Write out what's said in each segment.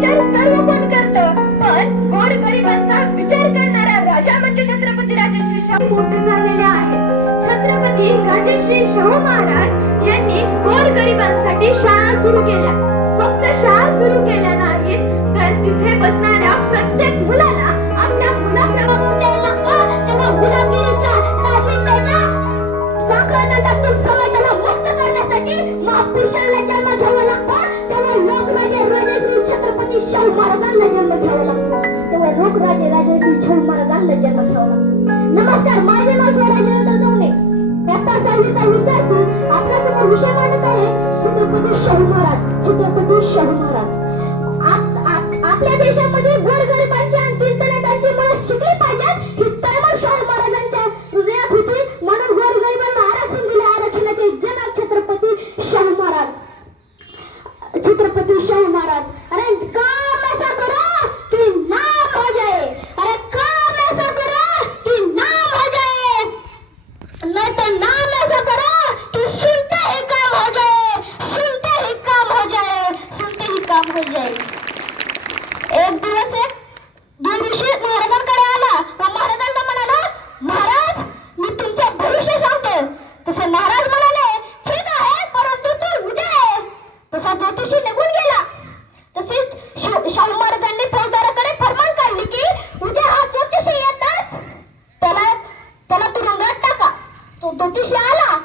विचार सर्व कोण करत? पण गोर गरिबांचा विचार करणारा राजा म्हणजे छत्रपती राजश्री शाहू. मोठे झालेले आहेत छत्रपती राजश्री शाहू महाराज यांनी गोर गरिबांसाठी शाळा सुरू केल्या. फक्त शाळा सुरू केल्या नाहीत तर तिथे बसणाऱ्या प्रत्येक मुलाला आता विद्यार्थी आपल्यासमोर विषय मांडत आहे छत्रपती शाहू महाराज छत्रपती शाहू महाराज. आपल्या देशामध्ये गोरगरिबांची आणि तो ज्योतिषी आला?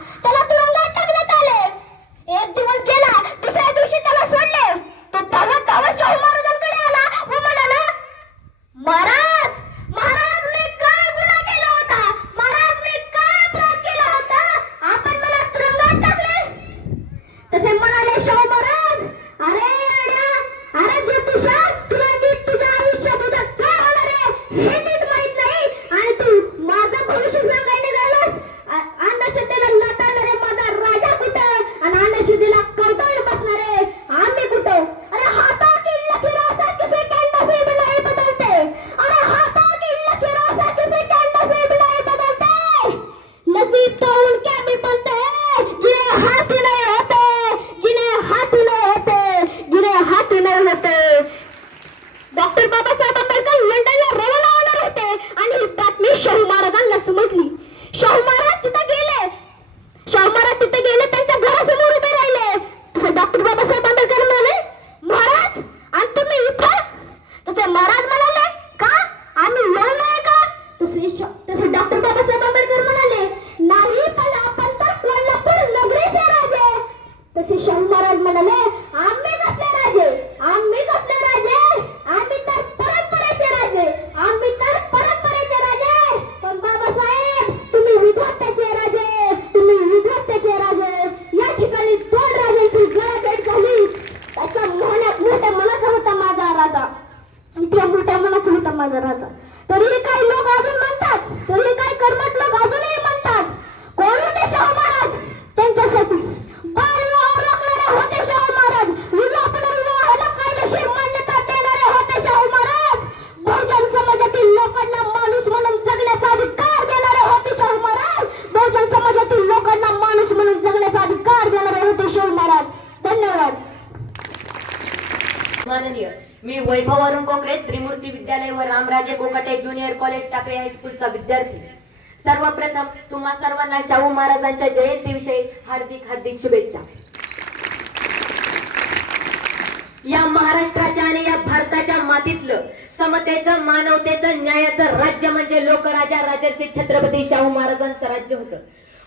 माननीय मी वैभव अरुण कोकरे त्रिमूर्ती विद्यालय व रामराजे कोकटे ज्युनियर कॉलेज टाकळे हायस्कूलचा विद्यार्थी. सर्वप्रथम तुम्हा सर्वांना शाहू महाराजांच्या जयंतीविषयी हार्दिक हार्दिक शुभेच्छा. या महाराष्ट्राच्या आणि या भारताच्या मातीतलं समतेचं मानवतेचं न्यायाचं राज्य म्हणजे लोकराजा राजर्षी छत्रपती शाहू महाराजांचं राज्य होतं.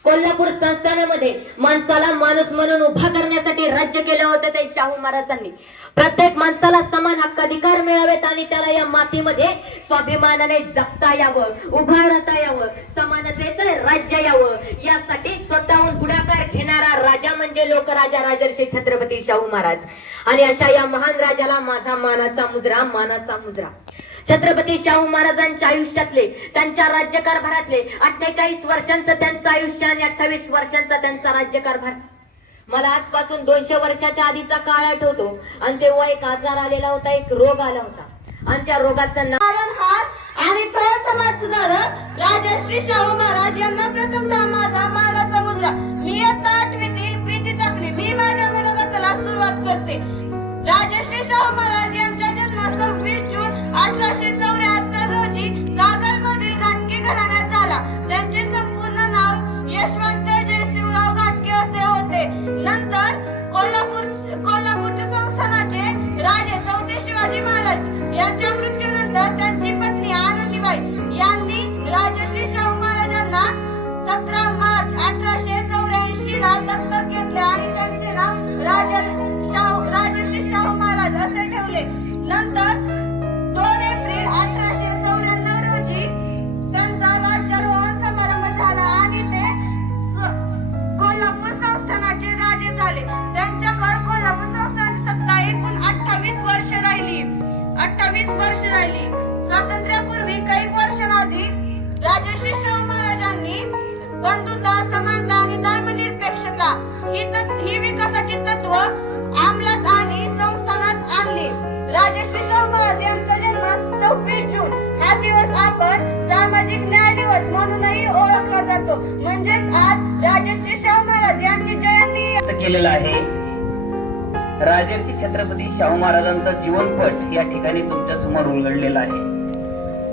कोल्हापूर संस्थानामध्ये माणसाला माणूस म्हणून उभा करण्यासाठी राज्य केलं होतं ते शाहू महाराजांनी. प्रत्येक माणसाला समान हक्क अधिकार मिळावेत आणि त्याला या मातीमध्ये स्वाभिमानाने जगता यावं उभा राहता यावं समानतेचं राज्य यावं यासाठी स्वतःहून पुढाकार घेणारा राजा म्हणजे लोकराजा राजर्षी छत्रपती शाहू महाराज. आणि अशा या महान राजाला माझा मानाचा मुजरा मानाचा मुजरा. छत्रपती शाहू महाराजांच्या आयुष्यातले त्यांच्या राज्यकारभारातले अठ्ठेचाळीस वर्षांचं त्यांचं आयुष्य आणि अठ्ठावीस वर्षांचा त्यांचा राज्यकारभार. मला आजपासून दोनशे वर्षाच्या आधीचा काळ आठवतो आणि तेव्हा एक आजार आलेला होता एक रोग आला होता. आणि त्या रोगाचं नाव आणि थोर समाज सुधारक राजश्री शाहू महाराज यांना प्रथमतः माझा मागाचा मुलगा. मी आता आठवीतील प्रीती चाकणे मी माझ्या मनोगताला सुरुवात करते. राजश्री शाहू महाराज यांना राहिली स्वातंत्र्यापूर्वी काही वर्षांआधी राजश्री शाहू महाराजांनी बंधुता समानता आणि धर्मनिरपेक्षता ही ही विकासाची तत्व अंमलात आणि संस्थानात आणली. राजश्री शाहू महाराज यांचा जन्म सव्वीस जून. हा दिवस आपण सामाजिक न्याय दिवस म्हणूनही ओळखला जातो. म्हणजेच आज राजश्री शाहू महाराज यांची जयंती. केलेला आहे. राजर्षी छत्रपती शाहू महाराजांचा जीवनपट या ठिकाणी तुमच्यासमोर उलगडलेला आहे.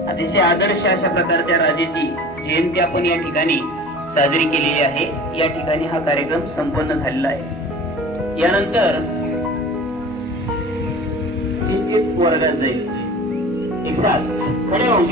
अतिशय आदर्श अशा प्रकारच्या राजेची जयंती आपण या ठिकाणी साजरी केलेली आहे. या ठिकाणी हा कार्यक्रम संपन्न झालेला आहे. यानंतर शिस्तीत वर्गात जायचं. एक साथ. खडे होऊन